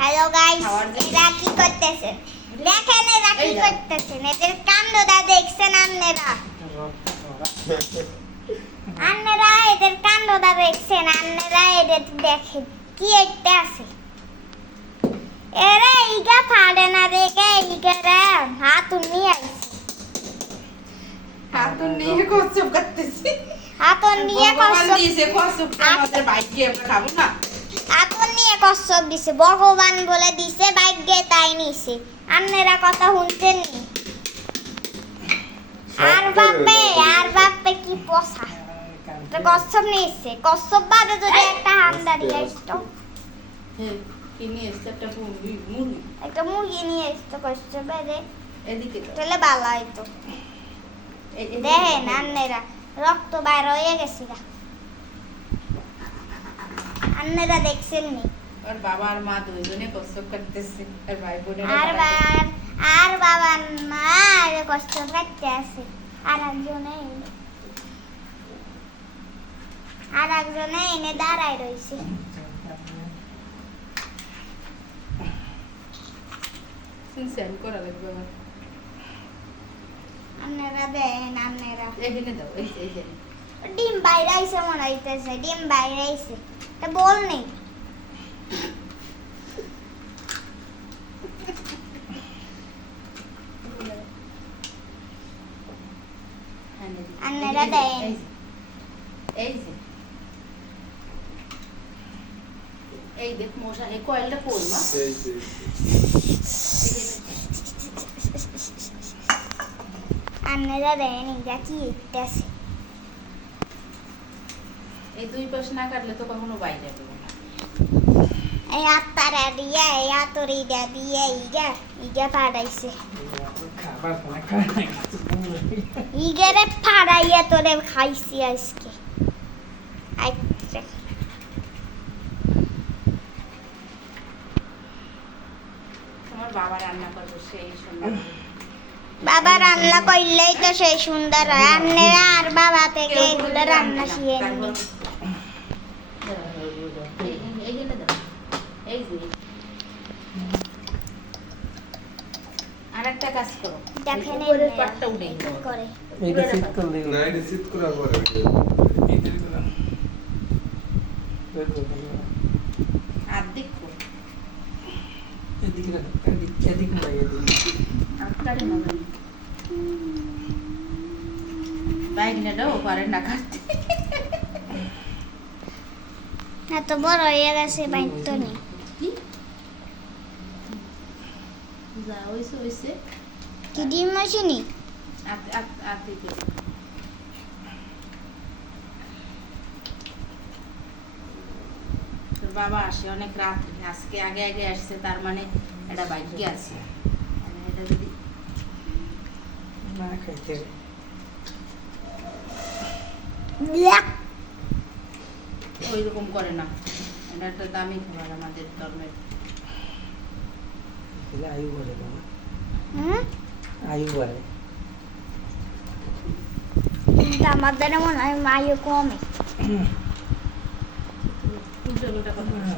Hello guys, এরা কি করতেছেন? দেখেন এরা কি করতেছেন। এদের কাণ্ডটা দেখছেন আপনারা? আপনারা এদের কাণ্ডটা দেখছেন? আপনারা এদের দেখেন কি একটা আছে। এরা ইগা পারে না দেখে ইগারা হাতুন নিয়ে আইছে। হাতুন নিয়ে কচ্ছপ করতেছি। হাতুন নিয়ে কচ্ছপ দিয়েছে, কচ্ছপটা আমাদের ভাইকে আমরা খাবো না। হাতুন নিয়ে কচ্ছপ দিছে, ভগবান বলে দিছে, ভাগ্যে তাই নিছে। আপনারা কথা শুনছেন নি? আর বাপে কি পোষা কচ্ছপ নিয়েছে। কচ্ছপ বাদে যদি একটা হামদারি আসতো, হ্যাঁ, কি নিয়ে এসছে? একটা মুরগি। একটা মুরগি নিয়ে আসতো কচ্ছপ বেঁধে, এদিকে তো। তাহলে ভালো হইতো। এদিকে দেখেন তো। আন্নেরা রক্ত বাইর হয়ে গেছে গা। আন্নেরা দেখছেন নি? ওর বাবা আর মা দুইজনে কচ্ছপ করতেছে, আর ভাই বোনেরা আর দাঁড়ায়। আর বাবা মা কষ্ট করতে আছে। আর একজনে এনে দাঁড়ায় রয়েছে। সিনসিয়ার করা লাগবে আমার। আপনারা দেন, আপনারা এখানে দাও, এই যে। ডিম বাইরে আইসে মনে হইতেছে, ডিম বাইরে আইসে। তা বল নেই আপনারা দেন। এই যে। এই দেখ মশা, এই কয়েলটা কই মা? আপনারা দেন, এটা কি ইত্যাসে। এই দুই পাশ না কাটলে তো কখনো বাইরে যাবে না। এই আত্মারা দিয়ে এই আতরিটা দিয়ে ইগা পাড়াইছে। ইগারে পাড়াইয়া তোরে খাইছি আজকে। আচ্ছা তোমার বাবা রান্না করবে সেই সুন্দর। বাবা রান্না করলেই তো সেই সুন্দর হয়। আপনারা আর বাবা থেকে এগুলো রান্না শিখে নিন। এইখানে দাও, এই যে। আর একটা কাজ করো, দেখেন উপরের পাটটা উঠে কি দাও। করে। এইটা সেট করলে না এটা সিট করার পরে এইটা দিলাম আর্ধেক করো। এদিকে এদিকে লাগিয়ে দিই আটকারে না ভাই। বাইকনাটাও পারে না কাটতে। এত বড় হয়ে গেছে বাইত নেই। কি? যা হইছে। কি ডিম আসেনি? আর্ধেক। তোর বাবা আসে অনেক রাত্রে, আজকে আগে আসছে, তার মানে এটা বাইকে আছে। এটা যদি না খাইতে ওই রকম করে না, এটা একটা দামি খাবার আমাদের ধর্মের। আয়ু বলে বাবা, হুম, আয়ু বলে। কিন্তু আমাদের মনে হয় মায়ও কমে। উল্টা কথা বলছে।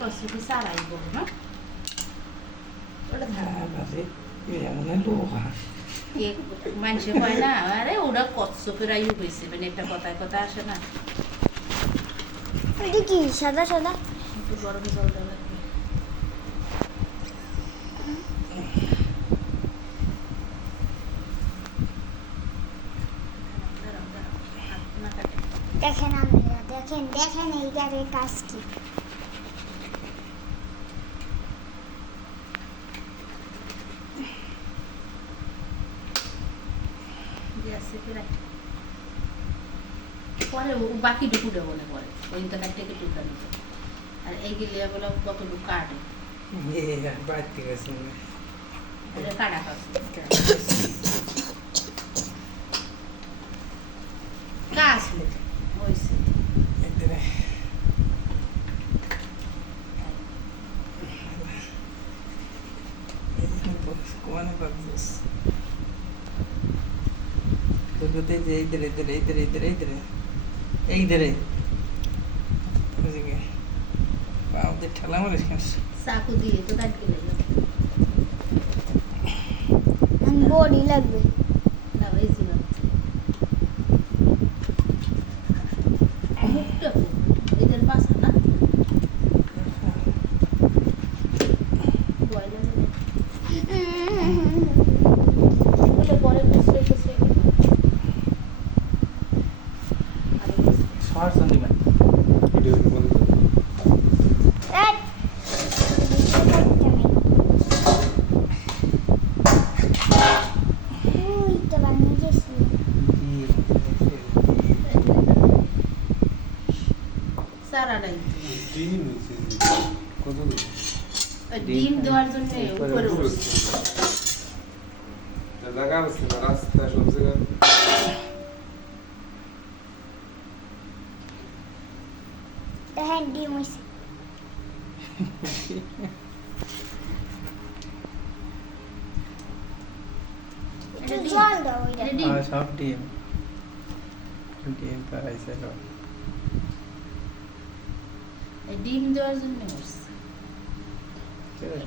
কষ্টকে সারাই বলো না, ওটা মানুষে কয় না, আরে ওরা কচ্ছপের আয়ু হয়েছে, মানে একটা কথায় কথা আসে না। এটা কি সাদা সাদা? একটু গরম জল দেওয়া লাগবে। দাঁড়াও, হাত না কাটে। দেখেন আপনারা, দেখেন এইটার কাজ কি। পরে বাকি ডুকুটা বলে পরে ওই ইন্টারনেটটাকে ঢুকানো আর এই গেলে বলে কতটুকু কাটে বাড়তে গেছে এটা কাটা খাচ্ছে গাছ হয়েছে কোনে পাচ্ছিস তোকে ইধরে ইধরে ইধরে ইধরে ইধরে ইধরে দিয়ে ঠেলা মারিস কেন? চাকু দিয়ে তো কাটতে লাগলো বডি লাগবে। না হয়েছিল মুখটা এদের বাসা না ভয় লাগে না। বলে পরে খুচরে খুচরে শর্ট শুনবি না। ভিডিও বন্ধ করো। এই, উই, তো বানিয়ে গেছি। সারাটাই ডিম নিচে কত দূর? ডিম দেওয়ার জন্য উপরে উপরে উঠছে। জায়গা আছে না, রাস্তা সব জায়গায়। দেখেন ডিম হইছে। একটু জল দাও ওইটা। এটা ডিম। সব ডিম ডিম পাইছে সব। এই ডিম দেওয়ার জন্য উঠছে।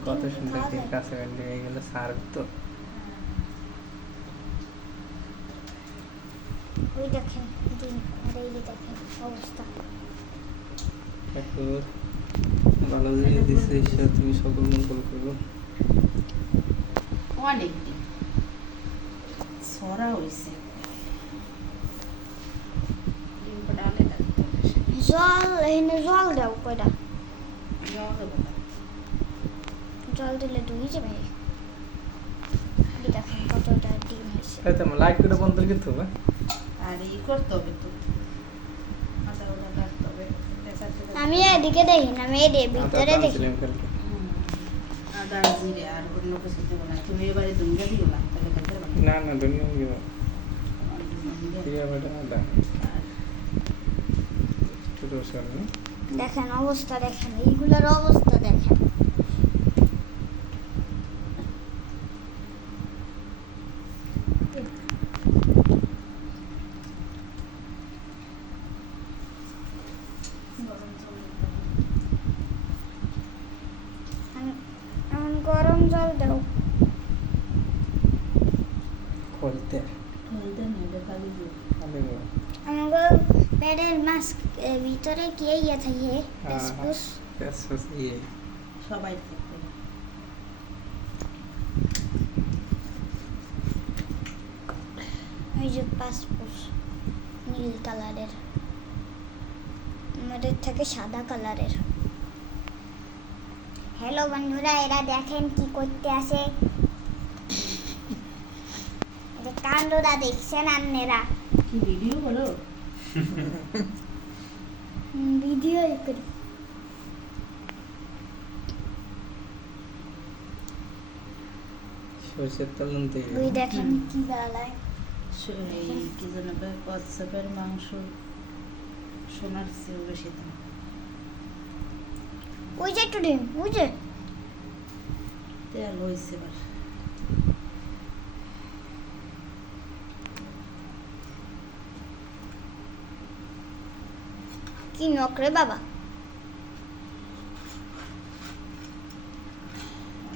কত সুন্দর ডিম কাছাকাছি এগুলো সার্ভ তো। ওই দেখেন ডিম, আর এই যে দেখেন অবস্থা। ঠাকুর ভালো জিনিস দিচ্ছে ঈশ্বর, তুমি সকল মঙ্গল করো। অনেক ডিম সরা হয়েছে ডিম কটা আনে থাকতে জল এখানে জল দাও কয়টা। জল দেবো না। জল দিলে ডুবে যাবে। এই দেখেন কতটা ডিম হয়েছে। এই তো লাইট করে বন্ধ করে তো বা আর ই করতে হবে তো আদা ওদা কাটতে হবে দেখাতে হবে। আমি এদিকে দেখি না, আমি এদিকে ভিতরে দেখি। আদা জিরে আর অন্য কিছু দেবো না। তুমি এবারে দুনিয়া দিও না তাহলে খেতে পারবে না না দুনিয়া দিব দিয়া বেটা না ছোট সামনে দেখেন অবস্থা দেখেন, এইগুলোর অবস্থা দেখেন। এখন গরম জল দাও। খুলতে বলতে না এটা খালি দিও। খালি দেবো। আমাকে পেটের মাছ ভিতরে কি ইয়ে থাকে ফুসফুস। পেঁয়াজ দিয়ে সবাই থাকবে ওই যে পাসপোর্ট নীল কালারের, আমাদের থেকে সাদা কালারের। হ্যালো বন্ধুরা, এরা দেখেন কি করতে আসে। এটা কাণ্ডরা দেখছেন আপনারা। কি ভিডিও বলো ভিডিও করি। সরষের তেল দিয়ে ওই দেখেন কি বেলায়। এই কি যেন কচ্ছপের মাংস সোনার চেয়েও বেশি দাম। ওই যে একটু ডিম, ওই যে তেল হয়েছে এবার কি নকরে বাবা।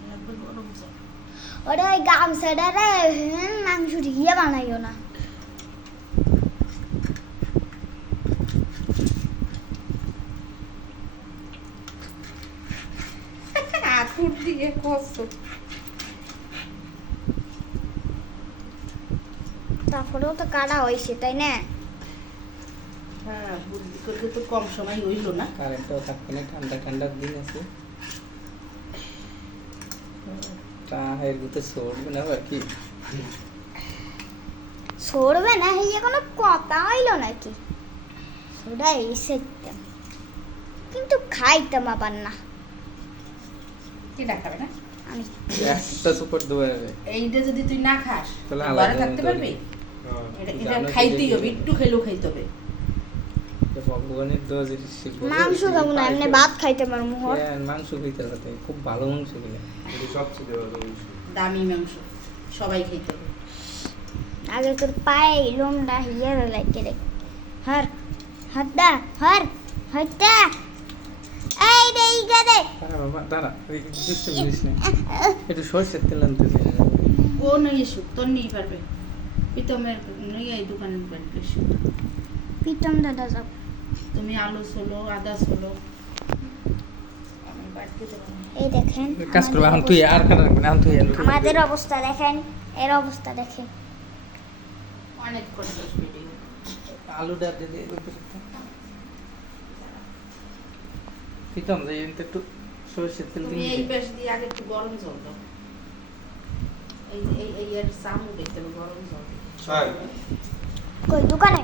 লাগবে গরম জল। ওটা ওই গামছাটারে মাংস ঢিকিয়ে বানাইও না। আতুর দিয়ে কচ্ছপ তারপরেও তো কাটা হয়েছে তাই না। হ্যাঁ বুদ্ধি করলে তো কম সময় হইল না। কারেন্টও থাকবে না, ঠান্ডা ঠান্ডার দিন আছে। তা এর ভিতরে সরবে না আর কি। সরবে না, এই কোনো কথা হইল নাকি। সোডা এসেতাম কিন্তু খাইতাম আবার না কি দেখাবে না আমি। একটা সুপার দেবো যাবে। এইটা যদি তুই না খাস তাহলে ঘরে আলাদা থাকতে মতো পারবি? হ্যাঁ। এটা খাইতেই হবে, একটু খেলেও খাইতে হবে। ভগবানের দোয়া জিনিস মাংস খাবো না, এমনি ভাত খাইতে পারবো। হর মাংস খেতে হবে, খুব ভালো মাংস খেলে। এটা সবচেয়ে ভালো জিনিস। দামি মাংস সবাই খাইতে হবে। আগে তোর পায়ে লোমটা হিয়ার লাগে রে। হর হদ্দা হর হদ্দা এই রে ইগা দে দাঁড়া কিছু জিনিস নেই একটু সরষের তেল আনতে চাই ও নিয়ে শুক তোর নিয়ে পারবে প্রীতমের নিয়ে এই দোকানে পারবে শুক প্রীতম দাদা যাও। তুমি আলু ছোলো আদা ছোলো আমি বাড়তে দেবো না। এই দেখেন কাজ করবে এখন আমাদের তুই আর অবস্থা। কাটা রাখবি না এখন তুই আমাদের অবস্থা দেখেন, এর অবস্থা দেখেন। অনেক করছিস ভিডিও আলুটা দিয়ে দিয়ে প্রীতম যে একটু সরষের তেল তুমি দিয়ে এই পেশ দিয়ে আগে একটু গরম জল দাও এই এর সামু দেখতে হবে গরম জল হ্যাঁ কই দোকানে?